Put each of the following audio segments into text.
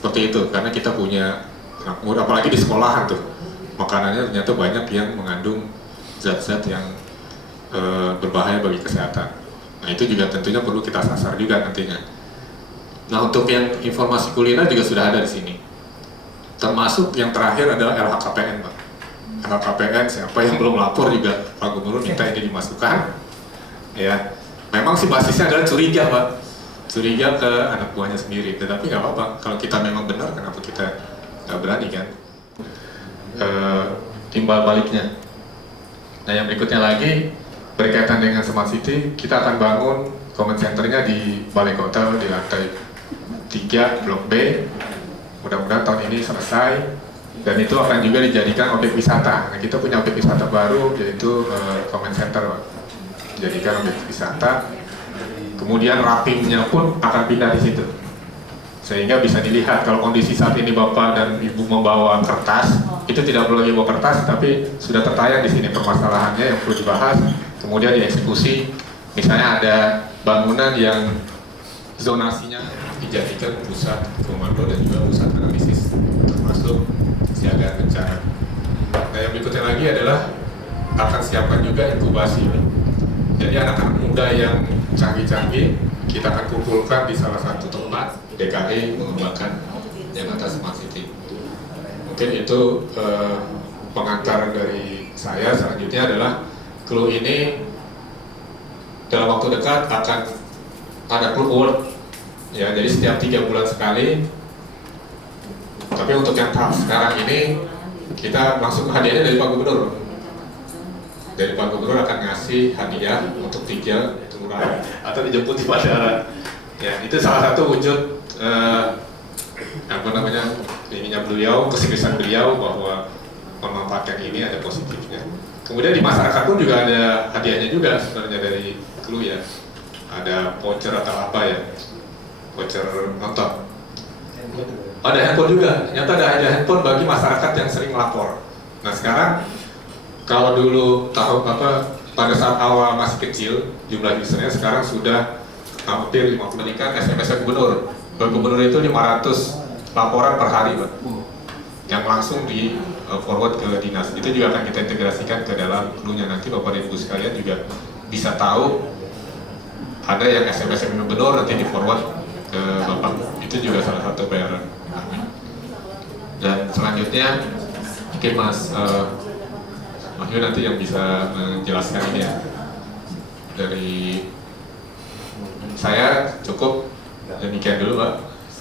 seperti itu, karena kita punya anak muda, apalagi di sekolahan tuh makanannya ternyata banyak yang mengandung zat-zat yang berbahaya bagi kesehatan. Nah itu juga tentunya perlu kita sasar juga nantinya. Nah untuk yang informasi kuliner juga sudah ada di sini. Termasuk yang terakhir adalah LHKPN, Pak. LHKPN siapa yang belum lapor juga Pak Gubernur minta ini dimasukkan. Ya, memang sih basisnya adalah curiga, Pak. Curiga ke anak buahnya sendiri. Tetapi nggak apa-apa. Kalau kita memang benar, kenapa kita nggak berani kan? Timbal baliknya. Nah yang berikutnya lagi berkaitan dengan Smart City, kita akan bangun comment centernya di Balai Kota di lantai 3 Blok B. Mudah-mudahan tahun ini selesai dan itu akan juga dijadikan objek wisata. Nah, kita punya objek wisata baru yaitu comment center, Pak. Dijadikan objek wisata. Kemudian wrappingnya pun akan pindah di situ. Sehingga bisa dilihat kalau kondisi saat ini Bapak dan Ibu membawa kertas, itu tidak perlu lagi bawa kertas, tapi sudah tertayang di sini permasalahannya yang perlu dibahas, kemudian dieksekusi. Misalnya ada bangunan yang zonasinya dijadikan pusat komando dan juga pusat analisis, termasuk siaga bencana. Nah yang berikutnya lagi adalah akan siapkan juga inkubasi. Jadi anak-anak muda yang canggih-canggih kita akan kumpulkan di salah satu tempat DKI mengembangkan Jakarta Smart City. Mungkin itu pengantar dari saya. Selanjutnya adalah clue ini dalam waktu dekat akan ada clue award. Ya, jadi setiap 3 bulan sekali. Tapi untuk yang tahap sekarang ini kita langsung hadiahnya dari Pak Gubernur. Dari Pak Gubernur akan ngasih hadiah untuk 3 kelurahan atau dijemput di bandara. Ya, itu salah satu wujud ininya beliau, keseriusan beliau bahwa memanfaatkan ini ada positifnya. Kemudian di masyarakat pun juga ada hadiahnya juga sebenarnya dari Clue ya. Ada voucher atau apa ya? Voucher nonton. Ada handphone juga. Ternyata ada handphone bagi masyarakat yang sering melapor. Nah sekarang kalau dulu pada saat awal masih kecil jumlah usernya, sekarang sudah hampir 50 meningkat SMS Gubernur. Gubernur itu 500 laporan per hari, Pak, yang langsung di forward ke dinas. Itu juga akan kita integrasikan ke dalam clue-nya. Nanti Bapak dan Ibu sekalian juga bisa tahu ada yang SMS Gubernur nanti di forward ke Bapak. Itu juga salah satu bayaran. Dan selanjutnya mungkin Mas Wahyu nanti yang bisa menjelaskan ini ya. Dari saya cukup demikian dulu, Pak.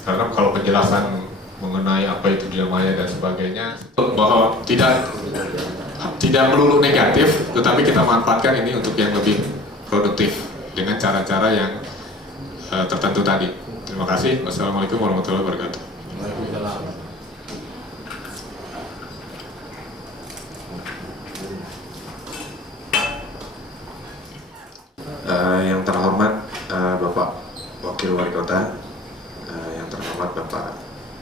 Karena kalau penjelasan mengenai apa itu dunia maya dan sebagainya, bahwa tidak melulu negatif, tetapi kita manfaatkan ini untuk yang lebih produktif dengan cara-cara yang tertentu tadi. Terima kasih. Wassalamualaikum warahmatullahi wabarakatuh. Yang terhormat Bapak Wakil Wali Kota, yang terhormat Bapak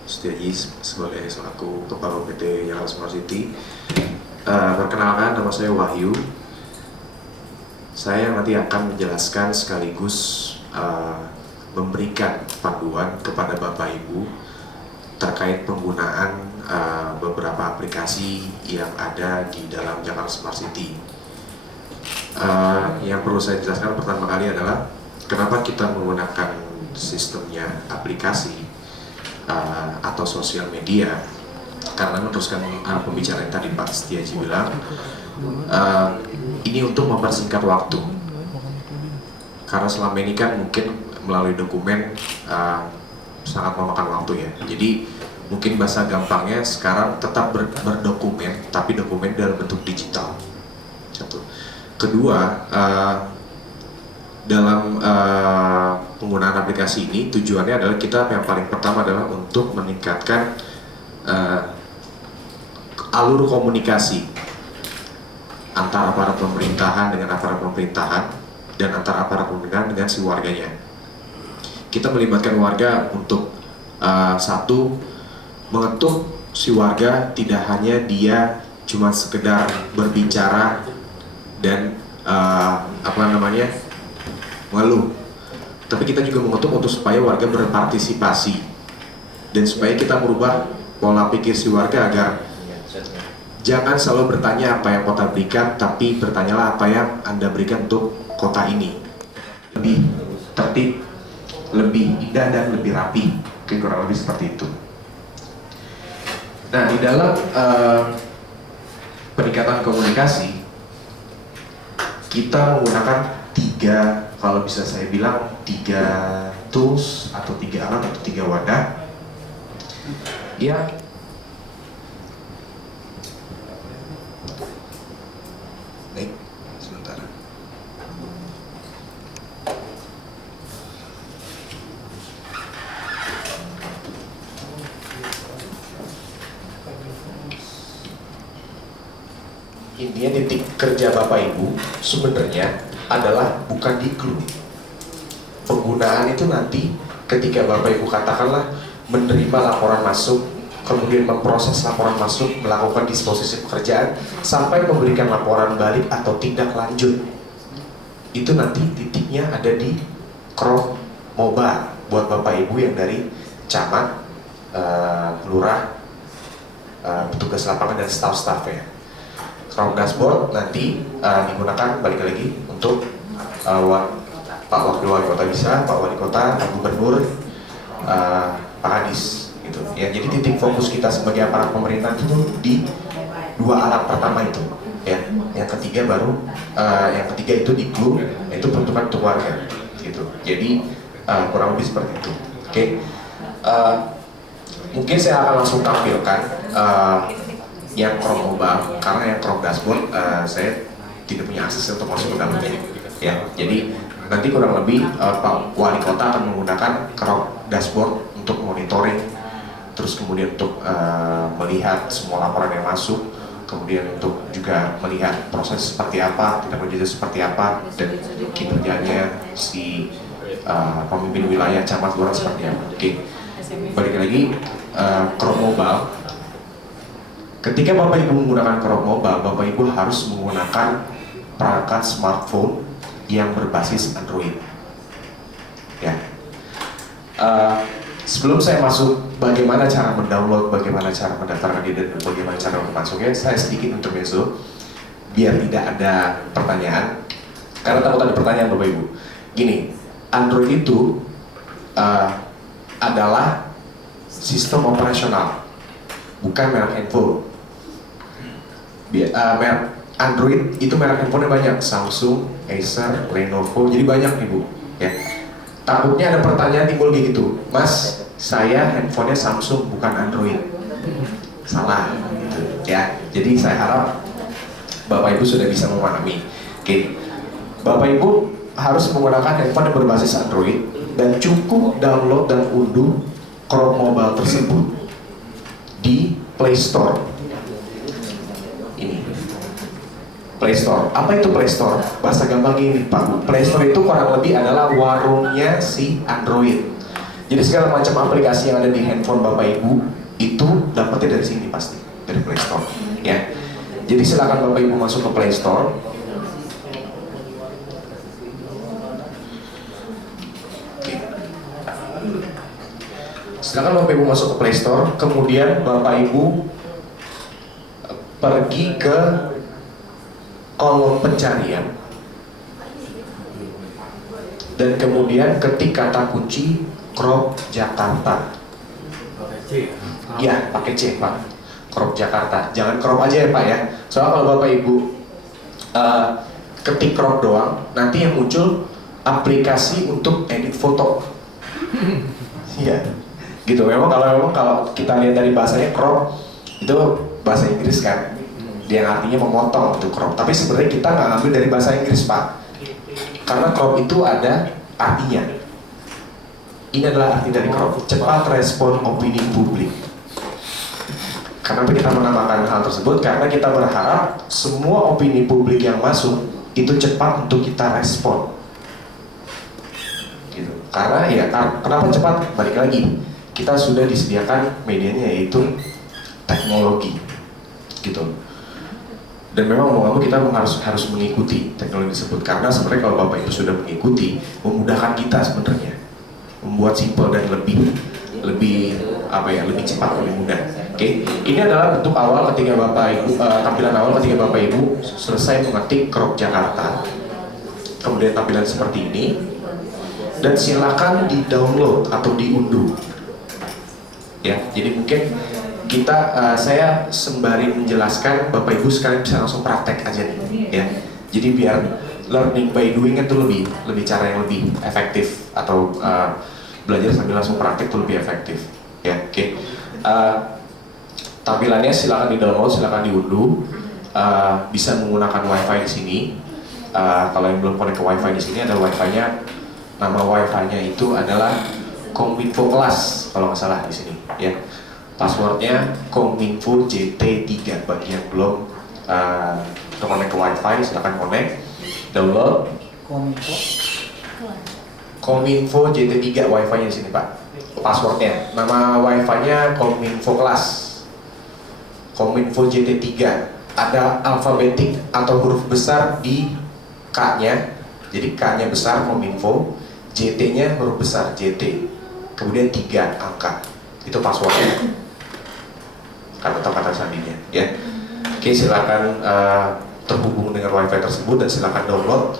Setiaji sebagai selaku Kepala PT Jakarta Smart City. Perkenalkan, nama saya Wahyu. Saya nanti akan menjelaskan sekaligus memberikan panduan kepada Bapak Ibu terkait penggunaan beberapa aplikasi yang ada di dalam Jakarta Smart City. Yang perlu saya jelaskan pertama kali adalah kenapa kita menggunakan sistemnya aplikasi atau sosial media. Karena meneruskan pembicaraan tadi Pak Setiaji bilang, ini untuk mempersingkat waktu. Karena selama ini kan mungkin melalui dokumen sangat memakan waktu ya. Jadi mungkin bahasa gampangnya sekarang tetap berdokumen, tapi dokumen dalam bentuk digital. Satu. Kedua, dalam penggunaan aplikasi ini tujuannya adalah kita yang paling pertama adalah untuk meningkatkan alur komunikasi antara aparat pemerintahan dengan aparat pemerintahan dan antara aparat pemerintahan dengan si warganya. Kita melibatkan warga untuk satu, mengetuk si warga tidak hanya dia cuma sekedar berbicara dan mengeluh, tapi kita juga mengetuk untuk supaya warga berpartisipasi dan supaya kita merubah pola pikir si warga agar jangan selalu bertanya apa yang kota berikan, tapi bertanyalah apa yang Anda berikan untuk kota ini. Lebih tertib, lebih indah dan lebih rapi, kurang lebih seperti itu. Nah, di dalam peningkatan komunikasi, kita menggunakan kalau bisa saya bilang 3 tools atau 3 alat atau 3 wadah yang baik, sebentar. Intinya titik kerja Bapak Ibu sebenarnya adalah bukan di clue. Penggunaan itu nanti ketika Bapak Ibu katakanlah menerima laporan masuk, kemudian memproses laporan masuk, melakukan disposisi pekerjaan, sampai memberikan laporan balik atau tindak lanjut. Itu nanti titiknya ada di Crop Mobile buat Bapak Ibu yang dari camat, lurah, petugas lapangan dan staff-staffnya. Crop Dashboard nanti digunakan balik lagi untuk Pak Wakil Wali Kota bisa, Pak Wali Kota, Pak Gubernur, Pak Kadis gitu. Ya, jadi titik fokus kita sebagai aparat pemerintah itu di 2 alat pertama itu. Ya, yang ketiga itu di clue, yaitu peruntukan untuk warga gitu. Jadi kurang lebih seperti itu. Oke. Mungkin saya akan langsung tampilkan yang Crop Mobile, karena yang Crop Dashboard saya tidak punya akses untuk masuk ke dalamnya. Ya, jadi nanti kurang lebih Pak Wali Kota akan menggunakan Crop Dashboard untuk monitoring, terus kemudian untuk melihat semua laporan yang masuk, kemudian untuk juga melihat proses seperti apa, tindak lanjutnya seperti apa, dan kinerjanya si pemimpin wilayah camat lurah seperti apa. Oke, balik lagi Crop Mobile. Ketika Bapak Ibu menggunakan Crop Mobile, Bapak Ibu harus menggunakan perangkat smartphone yang berbasis Android. Ya. Sebelum saya masuk bagaimana cara mendownload, bagaimana cara mendaftarkan diri, dan bagaimana cara memasuknya, saya sedikit intermezzo biar tidak ada pertanyaan. Karena takut ada pertanyaan Bapak Ibu. Gini, Android itu adalah sistem operasional, bukan merek handphone. Merek Android itu merek handphonenya banyak, Samsung, Acer, Lenovo, jadi banyak Ibu. Ya. Takutnya ada pertanyaan timbul kayak gitu, Mas, saya handphonenya Samsung bukan Android. Salah, gitu. Ya. Jadi saya harap Bapak Ibu sudah bisa memahami. Oke, Bapak Ibu harus menggunakan handphone yang berbasis Android dan cukup download dan unduh Crop Mobile tersebut di Play Store. Ini Play Store. Apa itu Play Store? Bahasa gampang ini Pak. Play Store itu kurang lebih adalah warungnya si Android. Jadi segala macam aplikasi yang ada di handphone Bapak Ibu itu dapatnya dari sini pasti, dari Play Store. Ya. Jadi silakan Bapak Ibu masuk ke Play Store. Oke. Silakan Bapak Ibu masuk ke Play Store, kemudian Bapak Ibu pergi ke kolom pencarian dan kemudian ketik kata kunci Crop Jakarta. Ya, pakai C Pak. Crop Jakarta. Jangan crop aja ya Pak ya. Soalnya kalau Bapak Ibu ketik crop doang, nanti yang muncul aplikasi untuk edit foto. Iya. Gitu. Memang kalau kita lihat dari bahasanya crop itu bahasa Inggris kan. Dia artinya memotong untuk crop. Tapi sebenarnya kita nggak ambil dari bahasa Inggris Pak. Karena crop itu ada artinya. Ini adalah arti dari crop. Cepat respon opini publik. Kenapa kita menamakan hal tersebut? Karena kita berharap semua opini publik yang masuk itu cepat untuk kita respon. Gitu. Karena ya kenapa cepat? Balik lagi, kita sudah disediakan medianya yaitu teknologi, gitu. Dan memang mau nggak mau kita harus mengikuti teknologi tersebut karena sebenarnya kalau Bapak itu sudah mengikuti memudahkan kita sebenarnya, membuat simpel dan lebih lebih lebih cepat, lebih mudah. Oke, ini adalah bentuk awal ketika Bapak Ibu, tampilan awal ketika Bapak Ibu selesai mengetik Crop Jakarta. Kemudian tampilan seperti ini, dan silakan di-download atau diunduh. Ya, jadi mungkin saya sembari menjelaskan, Bapak Ibu sekalian bisa langsung praktek aja nih, ya. Jadi biar learning by doing itu lebih cara yang lebih efektif, atau belajar sambil langsung praktek itu lebih efektif. Ya, oke. Tampilannya silakan di-download, silakan diunduh. Bisa menggunakan WiFi di sini. Kalau yang belum connect ke WiFi di sini, ada WiFi-nya. Nama WiFi-nya itu adalah Kominfo Kelas, kalau nggak salah di sini. Ya, passwordnya Kominfo JT3. Bagi yang belum connect ke WiFi, silakan connect, download. Kominfo JT3 WiFi-nya di sini, Pak. Passwordnya, nama WiFi-nya Kominfo Kelas, Kominfo JT3. Ada alfabetik atau huruf besar di K-nya, jadi K-nya besar Kominfo, JT-nya huruf besar JT, kemudian 3 angka, itu passwordnya, atau kata sandinya, ya. Oke, silakan terhubung dengan WiFi tersebut dan silakan download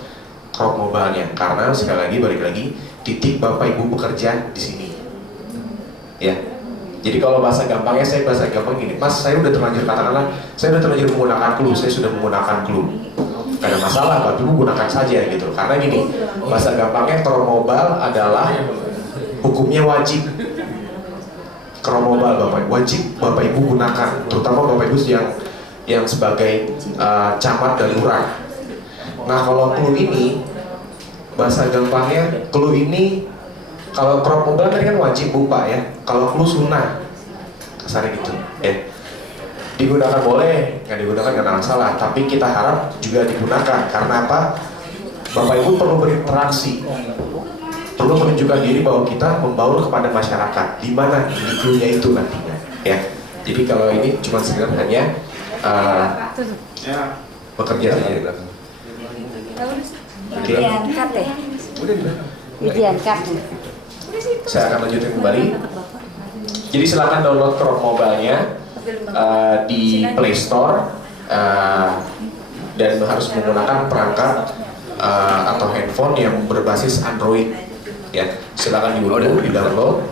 Crop Mobile-nya, karena sekali lagi balik lagi titik Bapak Ibu bekerja di sini, ya. Jadi kalau bahasa gampangnya, bahasa gampang gini, Mas, saya udah terlanjur, katakanlah saya udah terlanjur menggunakan clue, saya sudah menggunakan clue, gak ada masalah, Bapak Ibu gunakan saja gitu. Karena gini, bahasa gampangnya Crop Mobile adalah hukumnya wajib. Crop Mobile wajib Bapak Ibu gunakan, terutama Bapak Ibu yang sebagai camat dan lurah. Nah, kalau clue ini, bahasa gampangnya clue ini, kalau Crop Mobile tadi kan wajib Pak ya, kalau clue sunnah, kasarnya gitu. Digunakan boleh, nggak digunakan nggak ada masalah, tapi kita harap juga digunakan. Karena apa? Bapak Ibu perlu berinteraksi, perlu menunjukkan diri bahwa kita membaur kepada masyarakat. Di mana di clue-nya itu nantinya, ya. Jadi kalau ini cuma sekedar hanya bekerja saja. Oke. Saya akan lanjutin kembali. Jadi silakan download Crop Mobile-nya di Play Store, dan harus menggunakan perangkat atau handphone yang berbasis Android. Ya, silakan diunduh, di-download.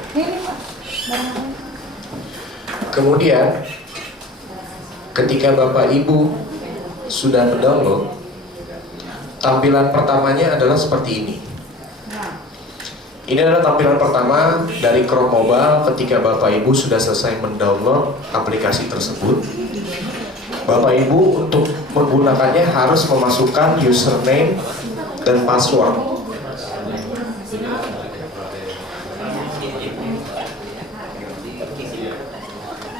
Kemudian ketika Bapak Ibu sudah mendownload, tampilan pertamanya adalah seperti ini. Ini adalah tampilan pertama dari Crop Mobile ketika Bapak Ibu sudah selesai mendownload aplikasi tersebut. Bapak Ibu untuk menggunakannya harus memasukkan username dan password.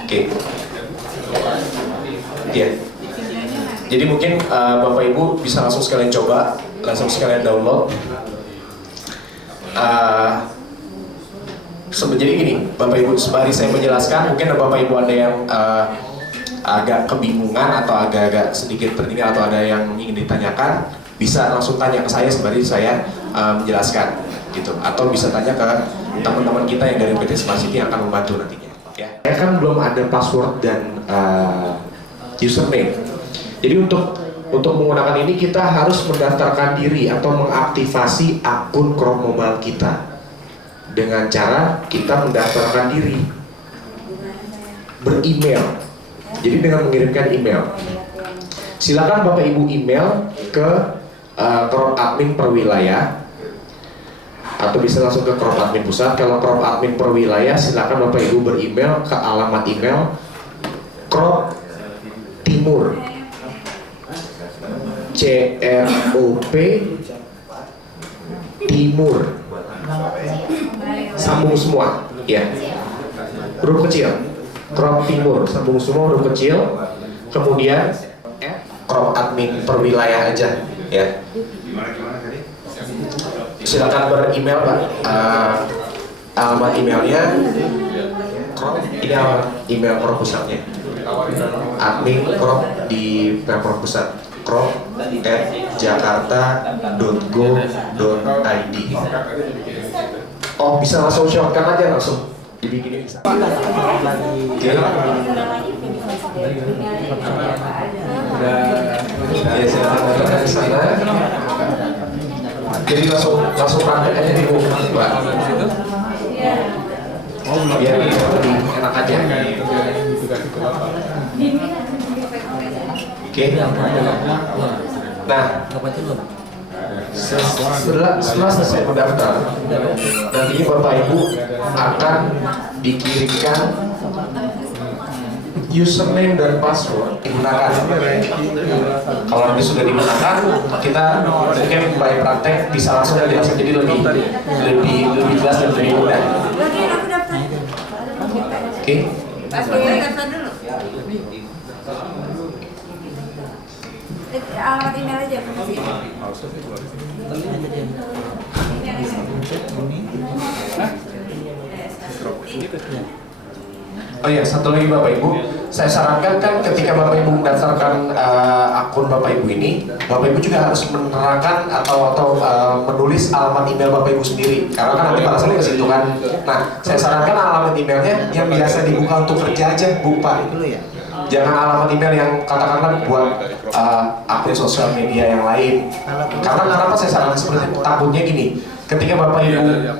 Oke. Ya. Jadi mungkin Bapak Ibu bisa langsung sekalian coba, langsung sekalian download. Jadi gini, Bapak Ibu, sembari saya menjelaskan, mungkin Bapak Ibu ada yang agak kebingungan atau agak-agak sedikit tertinggal atau ada yang ingin ditanyakan, bisa langsung tanya ke saya sembari saya menjelaskan, gitu. Atau bisa tanya ke teman-teman kita yang dari PT Smart City yang akan membantu nantinya. Ya, saya kan belum ada password dan username. Jadi untuk menggunakan ini kita harus mendaftarkan diri atau mengaktifasi akun Crop Mobile kita dengan cara kita mendaftarkan diri beremail. Jadi dengan mengirimkan email. Silakan Bapak Ibu email ke Crop Admin per wilayah, atau bisa langsung ke Crop Admin pusat. Kalau Crop Admin per wilayah, silakan Bapak Ibu beremail ke alamat email Crop Timur, CROP Timur, sambung semua, ya, huruf kecil, Crop Timur, sambung semua huruf kecil, kemudian Crop Admin per wilayah aja, ya. Silakan beremail Pak. Alamat emailnya Crop, ini email Crop pusatnya. Admin Crop di Pemprov Pusat, crop@jakarta.go.id. Oh, bisa langsung shortcut aja langsung. dibikin bisa. Ya, silakan datang ke sana. Jadi langsung praktek aja di rumah, Pak. Biar lebih enak aja. Oke. Nah, setelah selesai mendaftar, nantinya Bapak Ibu akan dikirimkan username dan password digunakan. Kalau nanti sudah digunakan, kita mungkin by praktek bisa langsung menjelaskan jadi lebih jelas dan lebih mudah. Oke. Alamat email aja Oh ya, satu lagi Bapak Ibu, saya sarankan kan ketika Bapak Ibu mendaftarkan akun Bapak Ibu ini, Bapak Ibu juga harus menerangkan atau menulis alamat email Bapak Ibu sendiri, karena kan nanti balasannya ke situ kan. Nah, saya sarankan alamat emailnya yang biasa dibuka untuk kerja aja, Bu Pak. Jangan alamat email yang katakanlah buat akun sosial media yang lain. Karena kenapa saya sarankan seperti itu? Takutnya gini, ketika Bapak Ibu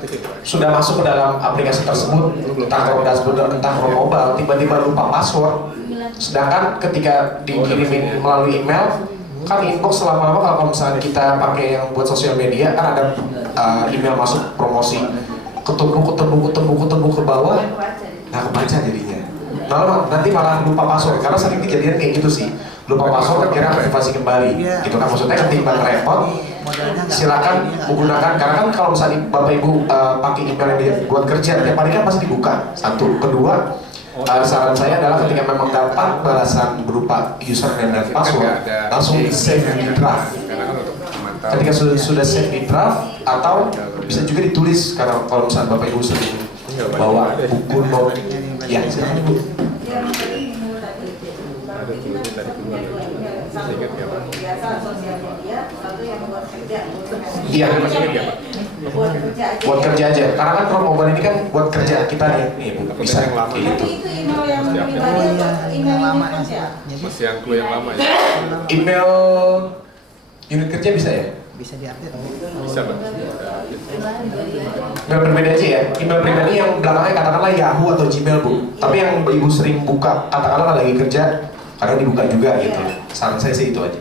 sudah masuk ke dalam aplikasi tersebut, entah Chrome Dashboard, entah Chrome Mobile, tiba-tiba lupa password. Sedangkan ketika dikirimin melalui email, kan inbox lama-lama kalau misalnya kita pakai yang buat sosial media, kan ada email masuk promosi, ketembuk ke bawah, nggak kebaca jadinya. Nanti malah lupa password, karena sering kejadian kayak gitu sih. Lupa password kira aktivasi kembali, gitu kan maksudnya ketimbang repot. Silakan menggunakan, karena kan kalau misalnya Bapak Ibu pakai email yang buat kerja, tiap hari kan pasti dibuka. Satu, kedua, saran saya adalah ketika memang dapat balasan berupa username dan password, langsung save di draft. Ketika sudah save di draft, atau bisa juga ditulis, karena kalau misalnya Bapak Ibu sering bawa buku note, ya silakan Ibu. Iya, buat kerja aja. Karena kan Chrome Mobile ini kan buat kerja kita nih, Bu, bisa kayak gitu. Itu email yang pribadi atau email lama ya? Masih yang clue yang lama ya? Email unit kerja bisa ya? Bisa diupdate. Bisa, Pak. Email berbeda aja ya. Email pribadi yang belakangnya katakanlah Yahoo atau Gmail, Bu. Tapi yang Ibu sering buka, katakanlah lagi kerja, kadang dibuka juga gitu. Saran saya sih itu aja.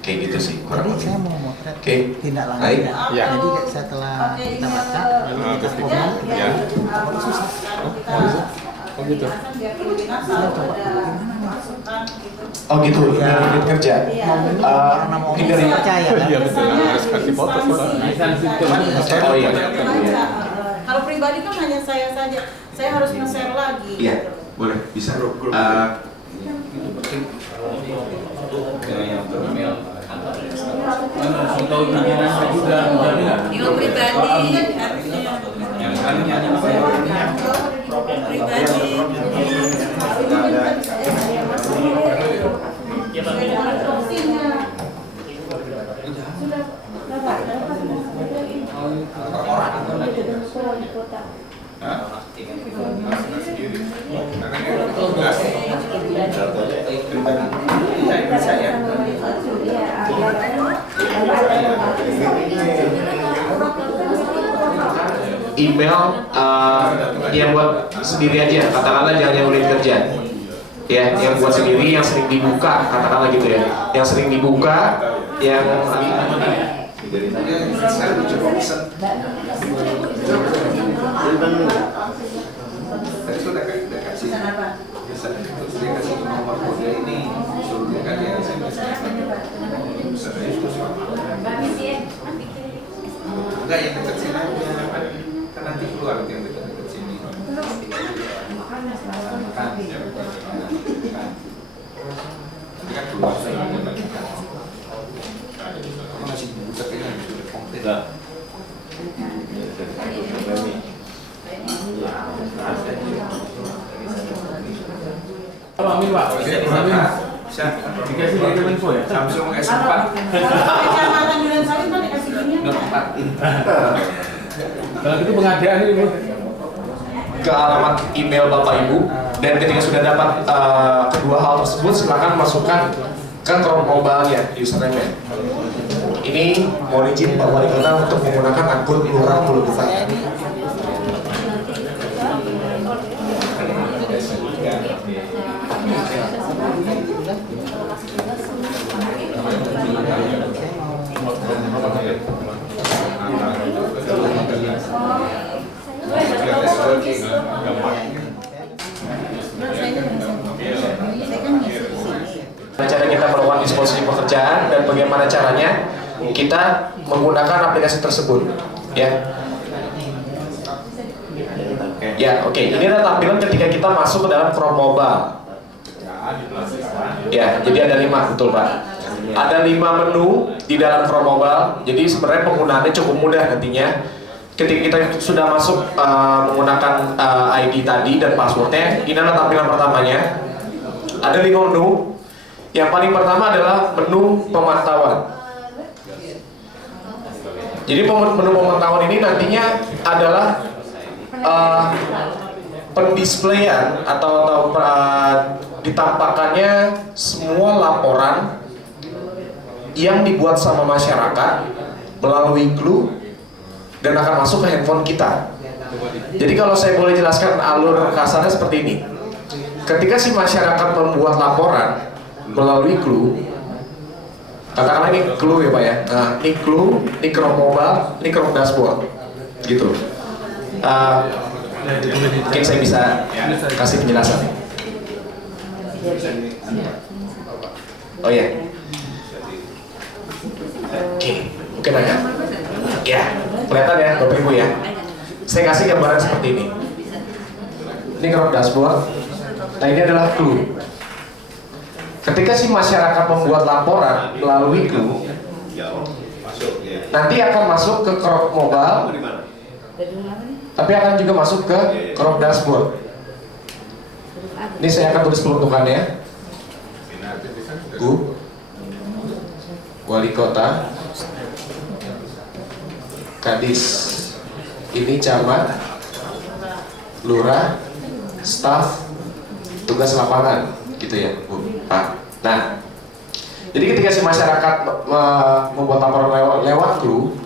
Kayak gitu sih, kurang Jadi lebih. saya mau motret Oke. tindak Baik. lanjutnya. Ya. Jadi setelah kita baca, lalu kita Terus komen, ya. susah. Oh gitu. Oh gitu, email unit kerja. Karena mau Mungkin dari percaya kan? Iya betul, harus kasih foto sih, Pak. Oh iya. Kalau pribadi kan hanya saya saja. Saya harus nge-share lagi. Iya, boleh, bisa. Email pribadi email yang buat sendiri aja, katakanlah jangan yang unit kerja. Ya, yang buat sendiri, yang sering dibuka, katakanlah gitu ya. Yang sering dibuka, yang enggak yang dekat sini aja, kan nanti keluar yang dekat sini. Tapi kan keluar masih dibuka kayaknya sudah komplit. Halo Amin Pak. Bisa. Dikasih dari info ya? Samsung S4. Kecamatan Duren Sawit kan dikasih ginian. Nomor 4. Kalau gitu pengadaan ini Bu. ke alamat email Bapak Ibu, dan ketika sudah dapat kedua hal tersebut, silakan masukkan ke Chrome Mobile-nya, username-nya. Ini mohon izin Pak Wali Kota untuk menggunakan akun Lurah Pulau Buka. Cara kita melakukan disposisi pekerjaan dan bagaimana caranya kita menggunakan aplikasi tersebut, ya. Ya, oke. Ini adalah tampilan ketika kita masuk ke dalam Chrome Mobile. Ya, jadi ada 5, betul Pak. Ada 5 menu di dalam Chrome Mobile. Jadi sebenarnya penggunaannya cukup mudah nantinya. Ketika kita sudah masuk menggunakan ID tadi dan passwordnya, ini adalah tampilan pertamanya. Ada 5 menu. Yang paling pertama adalah menu pemantauan. Jadi menu pemantauan ini nantinya adalah pendisplayan atau ditampakkannya semua laporan yang dibuat sama masyarakat melalui Clue dan akan masuk ke handphone kita. Jadi kalau saya boleh jelaskan alur kasarnya seperti ini. Ketika si masyarakat membuat laporan melalui Clue, katakanlah ini Clue ya Pak ya. Nah, ini Clue, ini Chrome Mobile, ini Chrome Dashboard, gitu. Mungkin saya bisa kasih penjelasan. Oh ya. Oke, mungkin ada. Ya, kelihatan ya Bapak Ibu ya. Saya kasih gambaran seperti ini. Ini Chrome Dashboard. Nah, ini adalah Clue. Ketika si masyarakat membuat laporan melalui Clue, nanti akan masuk ke Chrome Mobile, tapi akan juga masuk ke Chrome Dashboard. Ini saya akan tulis peruntukannya. Bu, Wali Kota, Kadis, ini camat, lurah, staf, tugas lapangan, gitu ya Bu, Pak. Nah, jadi ketika si masyarakat membuat laporan lewat Clue,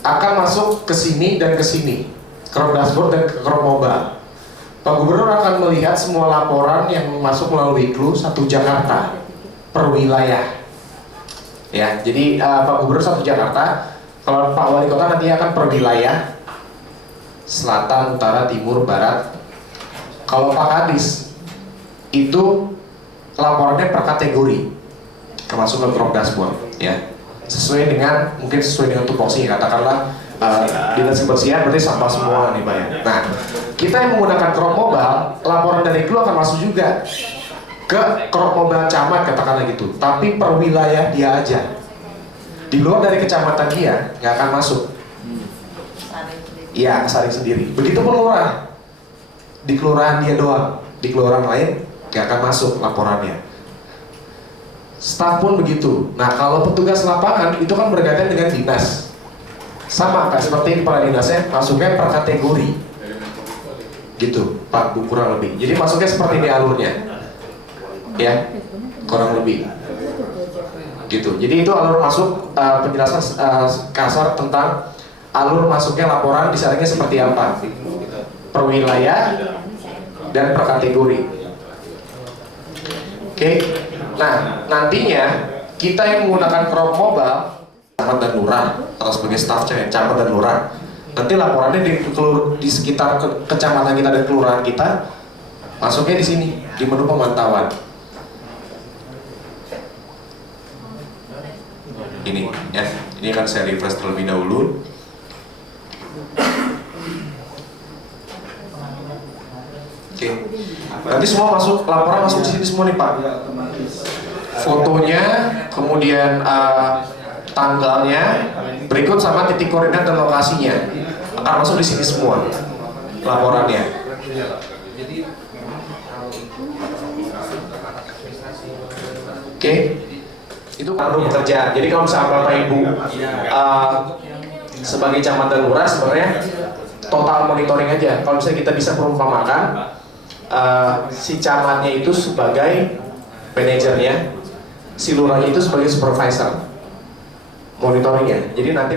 akan masuk ke sini dan ke sini, Chrome Dashboard dan ke Chrome Mobile. Pak Gubernur akan melihat semua laporan yang masuk melalui Clue satu Jakarta per wilayah. Ya, jadi Pak Gubernur satu Jakarta. Kalau Pak Wali Kota nanti akan per wilayah, selatan, utara, timur, barat. Kalau Pak Kadis itu laporannya per kategori, termasuk ke Chrome Dashboard, ya. Sesuai dengan tupoksi, katakanlah dinas kebersihan berarti sampah semua nih Pak ya. Nah, kita yang menggunakan Chrome Mobile, laporan dari Clue akan masuk juga ke Chrome Mobile camat, katakanlah gitu. Tapi per wilayah dia aja. Di luar dari kecamatan dia nggak akan masuk. Iya, saring sendiri. Begitu pun lurah. Di kelurahan dia doang, di kelurahan lain nggak akan masuk laporannya. Staf pun begitu. Nah, kalau petugas lapangan itu kan berkaitan dengan dinas. Sama kayak seperti kepala dinasnya, masuknya per kategori. Gitu, Pak Bu, kurang lebih. Jadi masuknya seperti ini alurnya. Ya, kurang lebih. Gitu. Jadi itu alur masuk, penjelasan kasar tentang alur masuknya laporan disaringnya seperti apa. Per wilayah dan per kategori. Oke. Nah, nantinya kita yang menggunakan Chrome Mobile, camat dan lurah atau sebagai staf camat dan lurah, nanti laporannya di sekitar kecamatan kita dan kelurahan kita masuknya di sini di menu pemantauan. Ini ya, ini akan saya refresh terlebih dahulu. Oke, nanti semua masuk, laporan masuk di sini semua nih Pak. Fotonya, kemudian tanggalnya, berikut sama titik koordinat dan lokasinya akan masuk di sini semua laporannya. Oke, itu perlu pekerjaan. Jadi kalau misalnya Bapak Ibu sebagai camat dan lurah sebenarnya total monitoring aja. Kalau misalnya kita bisa perumpamakan si camatnya itu sebagai manajernya, si lurahnya itu sebagai supervisor monitoringnya. Jadi nanti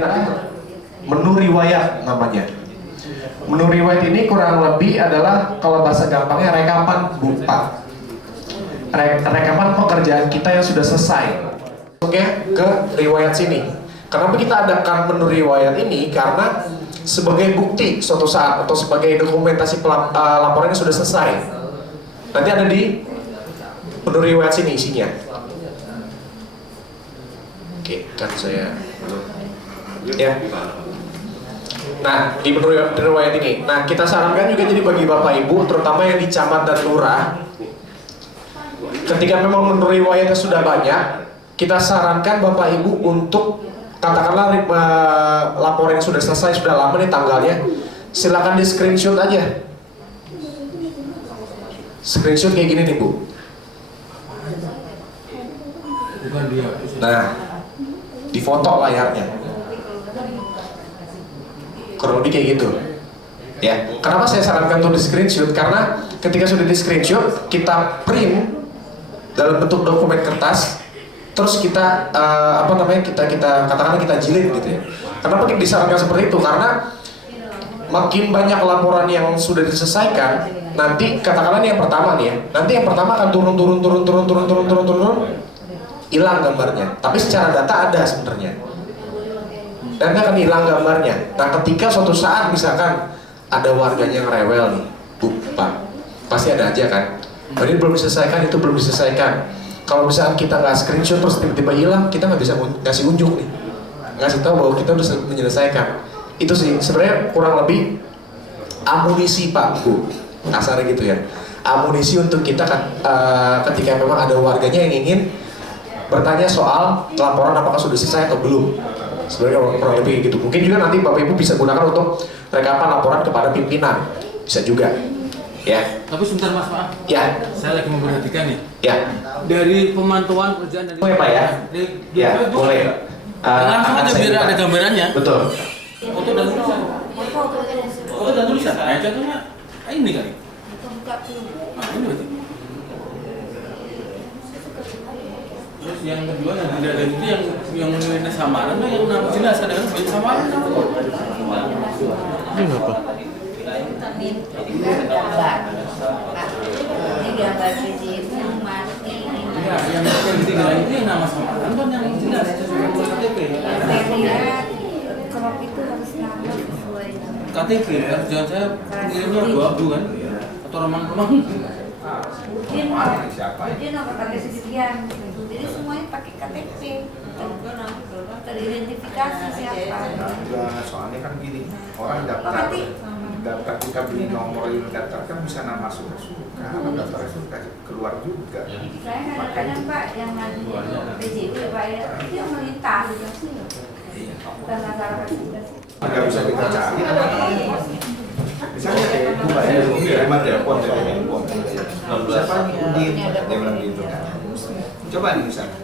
menu riwayat namanya. Menu riwayat ini kurang lebih adalah kalau bahasa gampangnya rekapan buka. Rekapan pekerjaan kita yang sudah selesai. Oke, ke riwayat sini. Kenapa kita adakan menu riwayat ini? Karena sebagai bukti suatu saat atau sebagai dokumentasi laporannya sudah selesai. Nanti ada di menu riwayat sini isinya. Oke, kan saya ya. Nah, di menu riwayat ini. Nah, kita sarankan juga jadi bagi Bapak Ibu, terutama yang di camat dan lurah, ketika memang menu riwayatnya sudah banyak, kita sarankan Bapak Ibu untuk katakanlah laporan yang sudah selesai, sudah lama nih tanggalnya, silakan di screenshot aja. Screenshot kayak gini nih Bu. Nah, di foto layarnya. Kurang lebih kayak gitu. Ya, kenapa saya sarankan untuk di screenshot? Karena ketika sudah di screenshot, kita print dalam bentuk dokumen kertas, terus kita kita katakanlah kita jilid gitu ya. Kenapa kita disarankan seperti itu? Karena makin banyak laporan yang sudah diselesaikan, nanti katakanlah yang pertama nih ya, nanti yang pertama akan turun, hilang gambarnya. Tapi secara data ada sebenarnya. Dan akan hilang gambarnya. Nah, ketika suatu saat misalkan ada warganya yang rewel nih, Bu, Pak, pasti ada aja kan. Ini belum diselesaikan, itu belum diselesaikan. Kalau misalkan kita nggak screenshot terus tiba-tiba hilang, kita nggak bisa ngasih unjuk nih, ngasih tahu bahwa kita udah menyelesaikan. Itu sih sebenarnya kurang lebih amunisi Pak, Bu, kasarnya gitu ya. Amunisi untuk kita kan, ketika memang ada warganya yang ingin bertanya soal laporan apakah sudah selesai atau belum. Sebenarnya kurang lebih gitu. Mungkin juga nanti Bapak Ibu bisa gunakan untuk rekapan laporan kepada pimpinan, bisa juga. Ya. Tapi sebentar Mas, maaf. Ya. Saya lagi memperhatikan nih. Ya. Dari pemantauan kerjaan dari. Boleh Pak ya? Ya, boleh. Langsung aja biar ada gambarannya. Betul. Foto dan tulisan. Foto dan tulisan. Nah, contohnya ini kali. Nah, ini berarti. Terus yang kedua yang tidak ada itu yang menulisnya samaran tuh yang nama jelas ada kan samaran. Ini apa? Ini gambar VJ itu mati. Ya, yang ketiga itu yang nama samaran kan yang jelas sesuai KTP. Saya crop itu harus nama sesuai KTP kan jangan saya ngirimnya abu-abu kan atau remang-remang. Dia nomor KTP sekian. Jadi semuanya pakai KTP. Teridentifikasi siapa. Soalnya kan gini, orang daftar kita beli nomor yang daftar kan bisa nama suka-suka, daftar suka keluar juga. Saya kadang-kadang Pak yang ngadu PJB Pak ya, itu yang melintas. Bukan masalah registrasi. Nggak bisa kita cari. Misalnya terima telepon dari handphone. Siapa Udin? Dia bilang gitu kan. Coba nih misalnya.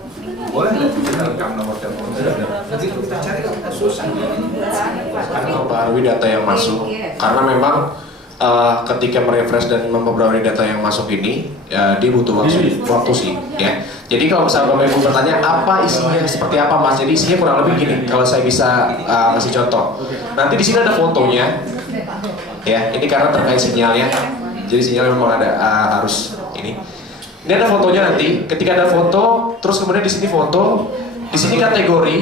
Boleh nggak kita rekam nomor telepon? Nanti kita cari kita susah. Akan memperbarui data yang masuk. Karena memang ketika merefresh dan memperbarui data yang masuk ini, dia butuh waktu sih, ya. Jadi kalau misalnya Bapak Ibu bertanya apa isinya seperti apa Mas, jadi isinya kurang lebih gini. Kalau saya bisa kasih contoh, nanti di sini ada fotonya, ya. Ini karena terkait sinyalnya, jadi sinyal memang ada harus ini. Ini ada fotonya nanti. Ketika ada foto, terus kemudian di sini foto, di sini kategori.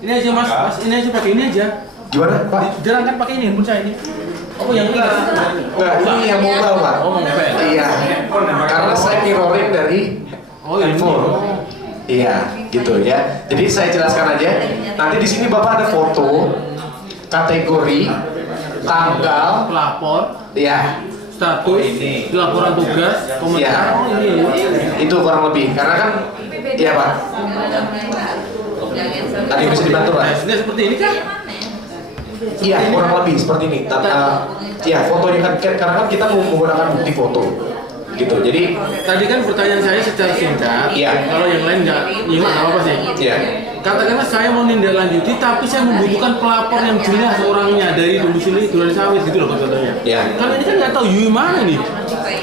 Ini aja mas, ini aja pakai ini aja. Gimana Pak? Jarang kan pakai ini handphone saya ini. Oh yang ini Enggak, ini yang mobile Pak. Oh mobile. Iya. Karena saya mirroring dari handphone. Iya, gitu ya. Jadi saya jelaskan aja. Nanti di sini Bapak ada foto, kategori, tanggal, Pelapor, ya, status, laporan tugas, komentar. ya. Oh ini. Itu kurang lebih. Karena kan, iya Pak. Tadi bisa dibantu Pak. Ini seperti ini kan? Iya, kurang lebih seperti ini. Ya, fotonya kan karena kan kita menggunakan bukti foto, gitu. Jadi Tadi kan pertanyaan saya secara singkat. Iya. Kalau yang lain nggak nyimak nggak apa-apa sih. ya, katakanlah saya mau nindaklanjuti, tapi saya membutuhkan pelapor yang jelas orangnya dari domisili Duren Sawit gitu loh contohnya. Ya. Karena ini kan nggak tahu Yui mana nih,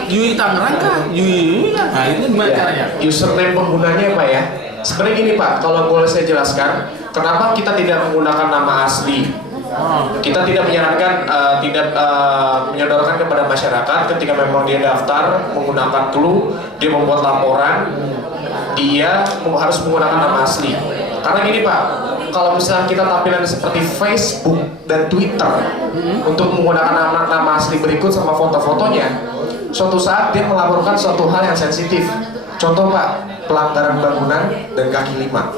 Yui Tangerang kah, Yui kan? Nah itu gimana caranya? Username penggunanya Pak ya. Sebenarnya gini Pak, kalau boleh saya jelaskan, kenapa kita tidak menggunakan nama asli? Kita tidak menyarankan, menyodorkan kepada masyarakat ketika memang dia daftar menggunakan clue, dia membuat laporan, dia harus menggunakan nama asli. Karena gini Pak, kalau misalnya kita tampilan seperti Facebook dan Twitter untuk menggunakan nama asli berikut sama foto-fotonya, suatu saat dia melaporkan suatu hal yang sensitif. Contoh Pak, pelanggaran bangunan dan kaki lima.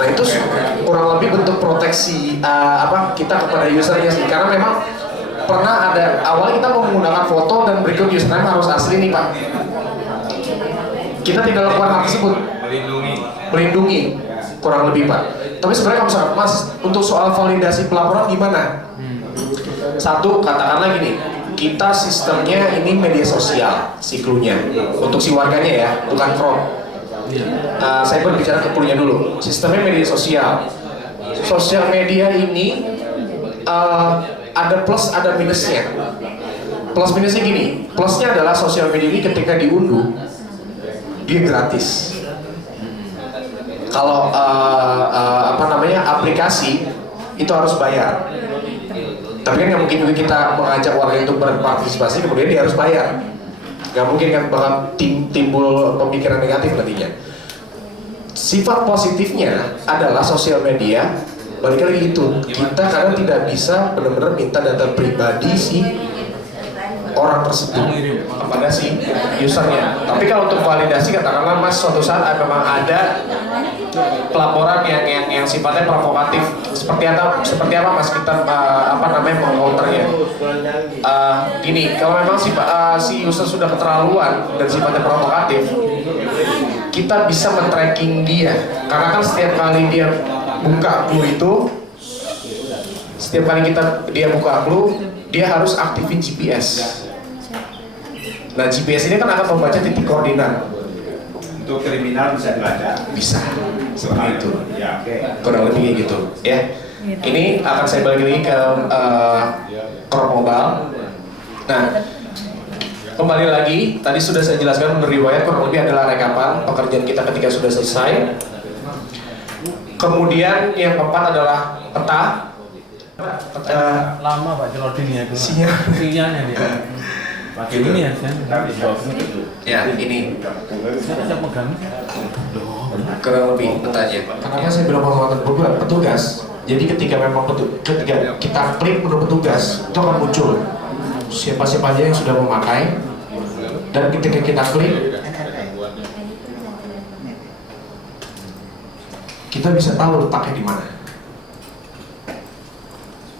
Nah itu kurang lebih bentuk proteksi kita kepada usernya sih. Karena memang pernah ada awalnya kita mau menggunakan foto dan berikut username harus asli nih Pak. Kita tidak lakukan hal tersebut. Melindungi kurang lebih Pak. Tapi sebenarnya kalau misalnya Mas untuk soal validasi pelaporan gimana? Satu, katakanlah gini, kita sistemnya ini media sosial siklunya untuk si warganya ya, bukan front. Saya berbicara ke clue-nya dulu. Sistemnya media sosial. Sosial media ini ada plus ada minusnya. Plus minusnya gini. Plusnya adalah sosial media ini ketika diunduh dia gratis. Kalau aplikasi itu harus bayar. Tapi kan nggak mungkin juga kita mengajak warga untuk berpartisipasi kemudian dia harus bayar. Nggak mungkin kan bakal timbul pemikiran negatif nantinya. Sifat positifnya adalah sosial media, balik lagi itu, kita kadang tidak bisa benar-benar minta data pribadi si orang tersebut kepada si usernya. Tapi kalau untuk validasi, katakanlah Mas suatu saat memang ada pelaporan yang sifatnya provokatif, seperti apa Mas kita meng-counternya? Gini, kalau memang si user sudah keterlaluan dan sifatnya provokatif, kita bisa men-tracking dia. Karena kan setiap kali dia buka clue itu, dia buka clue, dia harus aktifin GPS. Nah GPS ini kan akan membaca titik koordinat. Untuk kriminal bisa dibaca. Bisa, seperti itu. Ya, kurang lebih kayak gitu ya. Ini akan saya balik lagi ke Core Mobile. Nah, kembali lagi, tadi sudah saya jelaskan riwayat kurang lebih adalah rekapan pekerjaan kita ketika sudah selesai. Kemudian yang keempat adalah peta. Lama Pak loadingnya itu. Sinyalnya dia. Pakai ini ya, Ya, ini saya pegang. kurang lebih petanya. Kenapa saya bilang petugas? Jadi ketika kita klik menu petugas, itu akan muncul siapa-siapa aja yang sudah memakai. Dan ketika kita klik, kita bisa tahu letaknya di mana.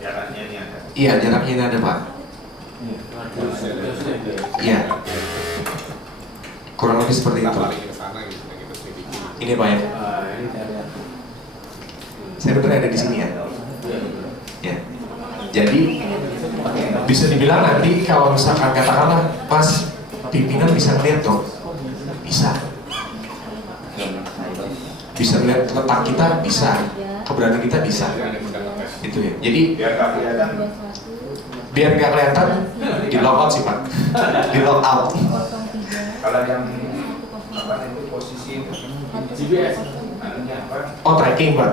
Jaraknya ini ada. Iya, jaraknya ini ada Pak. Iya. Kurang lebih seperti itu. Ini Pak ya. Saya betul ada di sini ya. Ya. Jadi bisa dibilang nanti kalau misalkan katakanlah Mas pimpinan bisa ngeliat dong. Bisa melihat letak kita, bisa keberadaan kita, bisa itu ya. Jadi biar nggak kelihatan di log out sih Pak. Di log out. Kalau yang itu posisi GPS, Oh tracking Pak.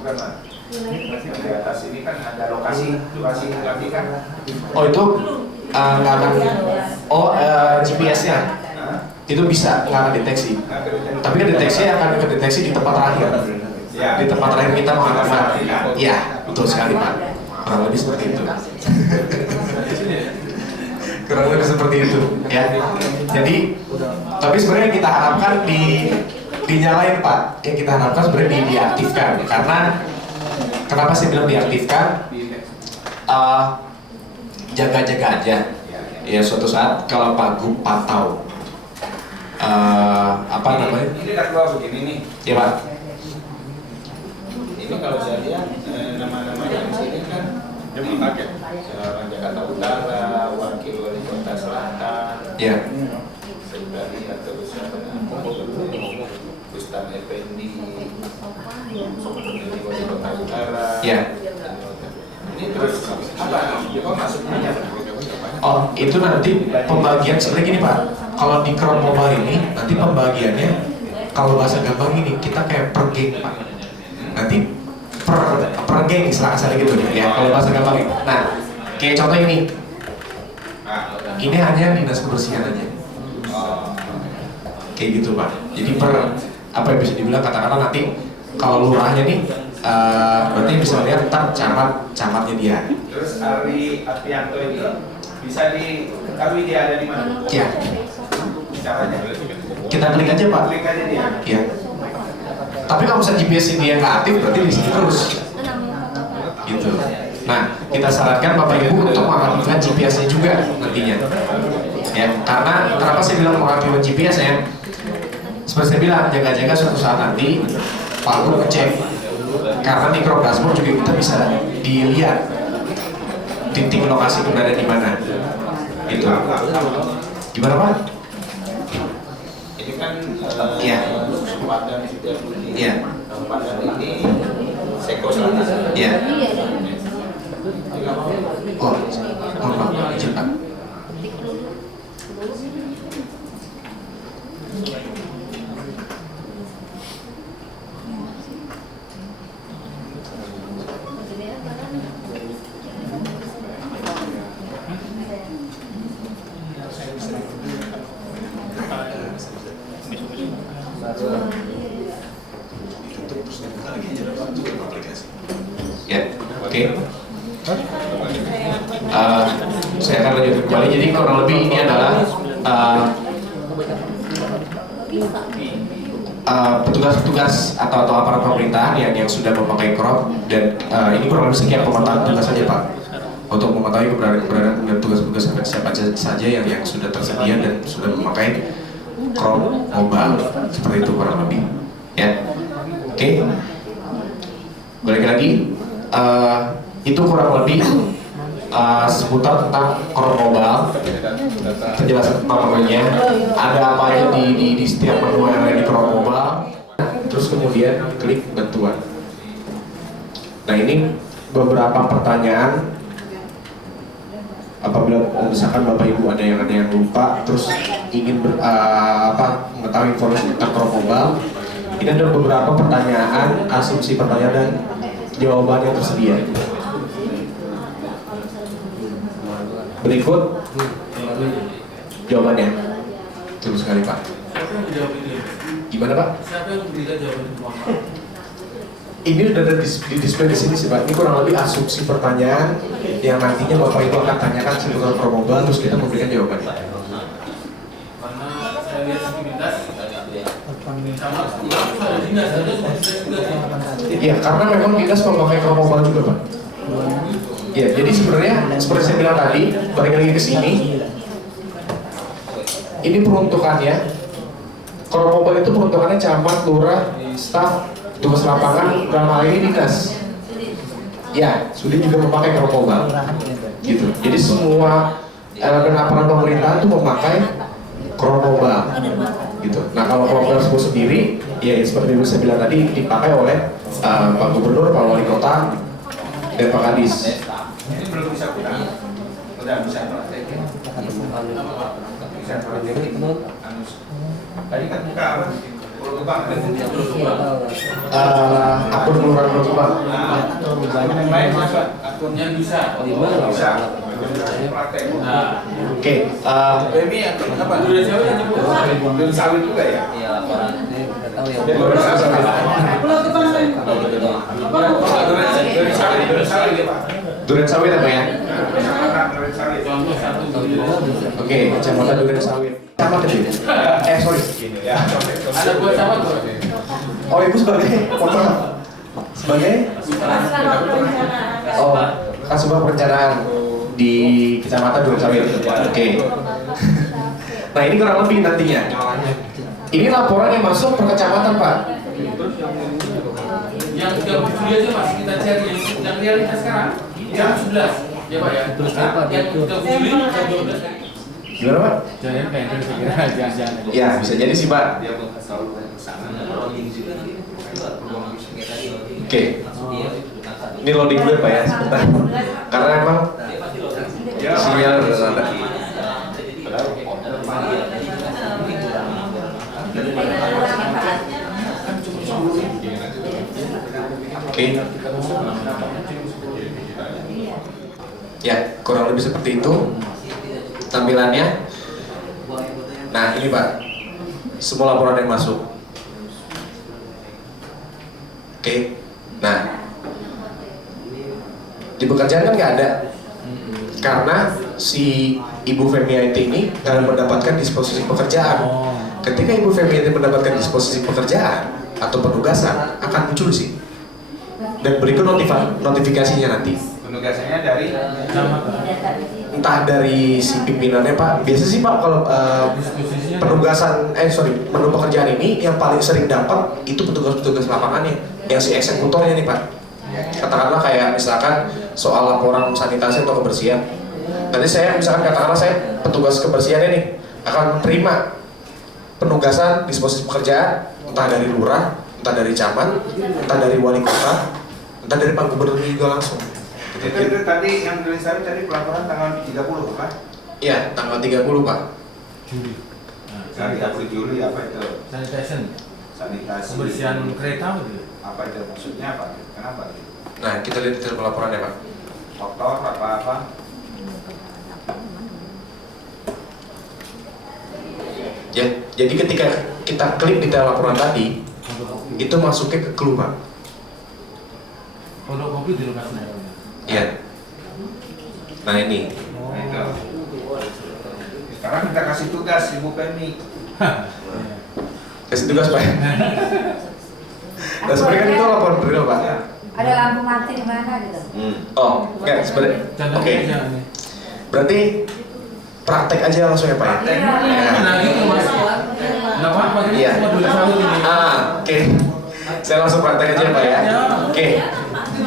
bukan Pak. Di atas ini kan ada lokasi kami kan. Oh itu nggak akan. Oh GPS-nya itu bisa nggak akan deteksi. Tapi kan deteksinya akan kedeteksi di tempat terakhir. Di tempat terakhir kita mengaktifkan. Iya betul sekali Pak. Kurang lebih seperti itu. Kurang lebih seperti itu ya. Jadi tapi sebenarnya yang kita harapkan dinyalain Pak. Yang kita harapkan sebenarnya diaktifkan. Karena kenapa saya bilang diaktifkan? Jaga-jaga aja. Ya suatu saat kalau Pak Gub pantau apa namanya? Ini udah keluar begini nih. Ya Pak. Ini kalau saya lihat nama-nama yang sini kan Seorang Jakarta Utara, Wakil Wali Kota Selatan, Ya. Sekretari atau Bustan EP Ya. Ini terus apa? Kok masuknya? Oh, itu nanti pembagian seperti gini Pak. Kalau di Chrome Mobile ini nanti pembagiannya kalau bahasa gampang ini kita kayak per geng Pak. Nanti per geng istilah kasarnya gitu ya. Kalau bahasa gampang ini. Nah, kayak contoh ini. Ini hanya dinas kebersihan aja. Kayak gitu Pak. Jadi per apa yang bisa dibilang katakanlah nanti kalau lurahnya nih berarti bisa lihat ntar camatnya dia. Terus Ari Aprianto itu bisa diketahui dia ada di mana? Ya. Caranya? Kita klik aja Pak. Klik aja dia. Ya. Tapi kalau misalnya GPS dia nggak aktif berarti di sini terus. Gitu. Nah, kita sarankan Bapak Ibu untuk mengaktifkan GPS-nya juga nantinya. Ya, karena kenapa saya bilang mengaktifkan GPS ya? Seperti saya bilang, jaga-jaga suatu saat nanti Pak Guru ngecek. Karena di Chrome Dashboard juga kita bisa dilihat titik lokasi keberadaan di mana. Itu. Gimana Pak? Ini kan Iya. Padang Setiabudi. Iya. Padang ini Seko Selatan. Iya. Oh, mohon maaf, izin Pak. Ya, oke. Saya akan lanjut kembali. Jadi kurang lebih ini adalah petugas-petugas atau aparat pemerintahan yang sudah memakai Chrome dan ini kurang lebih sekian pemetaan tugas saja Pak untuk mengetahui keberadaan dan tugas-tugas siapa saja yang sudah tersedia dan sudah memakai Chrome Mobile seperti itu kurang lebih ya. Oke. Balik lagi itu kurang lebih seputar tentang Chrome Mobile, penjelasan tentang menunya, ada apa aja di setiap menu yang ada di Chrome Mobile, terus kemudian klik bantuan. Nah ini beberapa pertanyaan apabila misalkan Bapak Ibu ada yang lupa, terus ingin mengetahui informasi tentang Chrome Mobile, ini ada beberapa pertanyaan, asumsi pertanyaan dan jawaban yang tersedia. Berikut jawabannya. Terus sekali Pak. Gimana Pak? Siapa yang memberikan jawaban itu? Ini udah ada di display di sini sih Pak. Ini kurang lebih asumsi pertanyaan yang nantinya Bapak Ibu akan tanyakan seputar Chrome Mobile, terus kita memberikan jawabannya. Karena saya lihat aktivitas sama ada dinas, ada juga. Iya, karena memang dinas memakai Chrome Mobile juga Pak. Ya, jadi sebenarnya seperti saya bilang tadi, balik lagi ke sini. Ini peruntukannya. Chrome Mobile itu peruntukannya camat, lurah, staf, tugas lapangan, dalam hal ini dinas. Ya, sudah juga memakai Chrome Mobile. Gitu. Jadi semua elemen aparat pemerintahan itu memakai Chrome Mobile. Gitu. Nah, kalau Chrome Mobile sendiri, ya seperti yang saya bilang tadi dipakai oleh Pak Gubernur, Pak Wali Kota, dan Pak Kadis. Ini belum bisa pulang. Udah bisa praktekin. Bisa praktekin. Tadi kan buka apa? Pulau Gebang kan? Akun kelurahan Pulau Gebang. Yang lain bisa. Akunnya bisa. Bisa. Praktek. Nah, Oke. Ini akun apa? Duren Sawit yang jemput. Duren Sawit juga ya? Iya, laporan. Nggak tahu ya. Duren Sawit. Pulau Gebang kan? Duren Sawit ya Pak? Duren Sawit apa ya? Kecamatan Duren Sawit. Contoh satu Oke, Kecamatan Duren Sawit. Kecamatan itu. Sorry. Ya. ada buat sama tuh. Oh, Ibu sebagai sebagai Kasubag Perencanaan di Kecamatan Duren Sawit. Oke. Nah, ini kurang lebih nantinya. Ini laporan yang masuk per kecamatan, Pak. Yang 30 Juli aja masih kita cari yang realitas sekarang jam 11 ya Pak ya. Terus apa? Yang 30 Juli jam 12 tadi. Gimana, Pak? Jangan kayak gitu saya kira jangan. Ya, bisa jadi sih, Pak. Dia mau kasih tahu ke sana. Oke. Ini loading dulu ya Pak ya, sebentar. Karena emang sinyal udah ada. Oke. Ya, kurang lebih seperti itu tampilannya. Nah, ini Pak, semua laporan yang masuk. Oke. Nah, di pekerjaan kan nggak ada, karena si Ibu Femianti ini nggak mendapatkan disposisi pekerjaan. Ketika Ibu Femianti mendapatkan disposisi pekerjaan atau penugasan, akan muncul sih. Dan berikut notifikasinya nanti. Penugasannya dari Entah dari si pimpinannya Pak. Biasa sih Pak kalau penugasan, menu pekerjaan ini yang paling sering dapat itu petugas-petugas lapangannya, yang si eksekutornya nih Pak. Katakanlah kayak misalkan soal laporan sanitasi atau kebersihan. Nanti saya misalkan katakanlah saya petugas kebersihannya nih akan terima penugasan disposisi pekerjaan entah dari lurah, entah dari camat, entah dari wali kota, entah dari Pak Gubernur juga langsung. itu tadi yang tulis tadi pelaporan tanggal 30 Pak? Iya, tanggal 30 Pak. Juli. Tanggal 30 Juli apa itu? Sanitation. Sanitasi. Kebersihan kereta gitu. Apa itu maksudnya Pak? Kenapa? Nah, kita lihat detail pelaporannya Pak. Faktor apa-apa? Ya, jadi ketika kita klik detail laporan tadi, itu masuknya ke clue Pak. Fotokopi di lokasi. Iya. Nah ini. Nah, itu. Sekarang kita kasih tugas Ibu Femi. Kasih tugas Pak. Nah sebenarnya kan itu laporan real Pak. Ada lampu mati di mana gitu. Oh, enggak sebenarnya. Oke. Berarti praktek aja langsung ya Pak ya. Nah gitu Mas. Nggak apa-apa ini Iya. cuma 2 tahun ini. Oke. Saya langsung praktek aja ya Pak ya. Oke.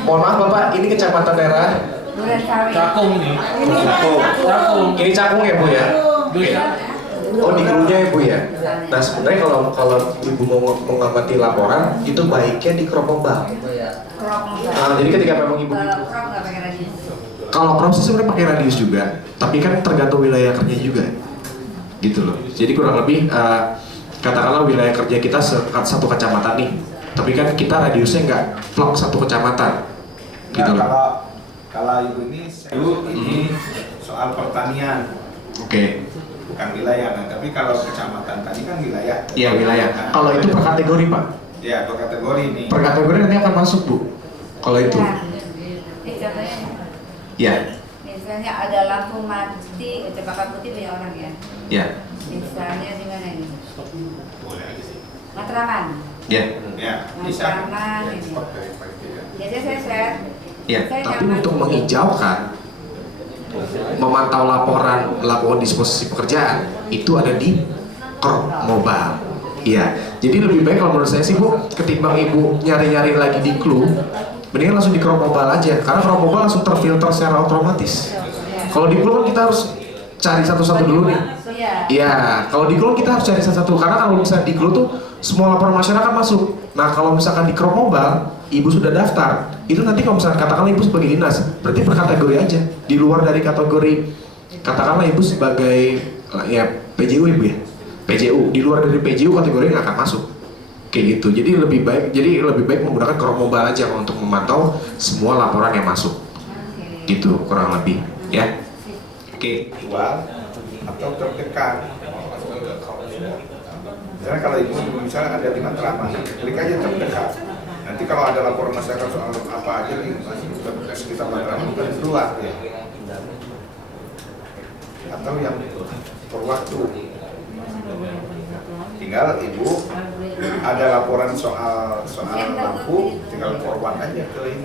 Mohon maaf Bapak, ini kecamatan daerah Duren Sawit. Cakung nih. Cakung. ini Cakung ya Bu ya. Oke. Oh di Klunya ya Bu ya. Nah sebenarnya kalau Ibu mau mengamati laporan itu baiknya di Kropombal. Krop enggak. Nah, jadi ketika memang Ibu Kalau krop nggak pakai radius. kalau crop sih sebenarnya pakai radius juga, tapi kan tergantung wilayah kerja juga, gitu loh. Jadi kurang lebih katakanlah wilayah kerja kita satu kecamatan nih, tapi kan kita radiusnya nggak plok satu kecamatan, gitu Nah, loh. kalau Ibu ini soal pertanian, Oke. bukan wilayah. Nah, tapi kalau kecamatan tadi kan wilayah. Iya wilayah. Kalau itu per kategori Pak, Ya, per kategori ini. per kategori nanti akan masuk Bu. Kalau itu, Contohnya, ya, misalnya ada lampu mati, kecamatan putih banyak orang ya. ya, Misalnya di mana ini? Matraman. ya, Ya, bisa. Matraman ini. Jadi saya share. ya. Tapi untuk menghijaukan, memantau laporan disposisi pekerjaan itu ada di Krop Mobile. Iya. Jadi lebih baik kalau menurut saya sih Bu, ketimbang Ibu nyari-nyari lagi di Clue, mendingan langsung di Krop Mobile aja. Karena Krop Mobile langsung terfilter secara otomatis. Kalau di Clue kan kita harus cari satu-satu dulu nih. Iya. Kalau di Clue kita harus cari satu-satu karena kalau misalnya di Clue tuh semua laporan masyarakat masuk. Nah kalau misalkan di Krop Mobile, Ibu sudah daftar, itu nanti kalau misalkan katakanlah Ibu sebagai dinas, berarti per kategori aja. Di luar dari kategori, katakanlah Ibu sebagai ya PJU Ibu ya, PJU. Di luar dari PJU kategori nggak akan masuk. Kayak gitu. Jadi lebih baik menggunakan Krop Mobile aja untuk memantau semua laporan yang masuk. Gitu kurang lebih, ya. Oke. Jual atau terdekat. Misalnya kalau Ibu misalnya ada di Matraman, klik aja terdekat. Nanti kalau ada laporan masyarakat soal apa aja nih, sekitar Matraman bukan keluar ya. Atau yang per waktu. Tinggal Ibu ada laporan soal lampu, tinggal forward aja ke ini.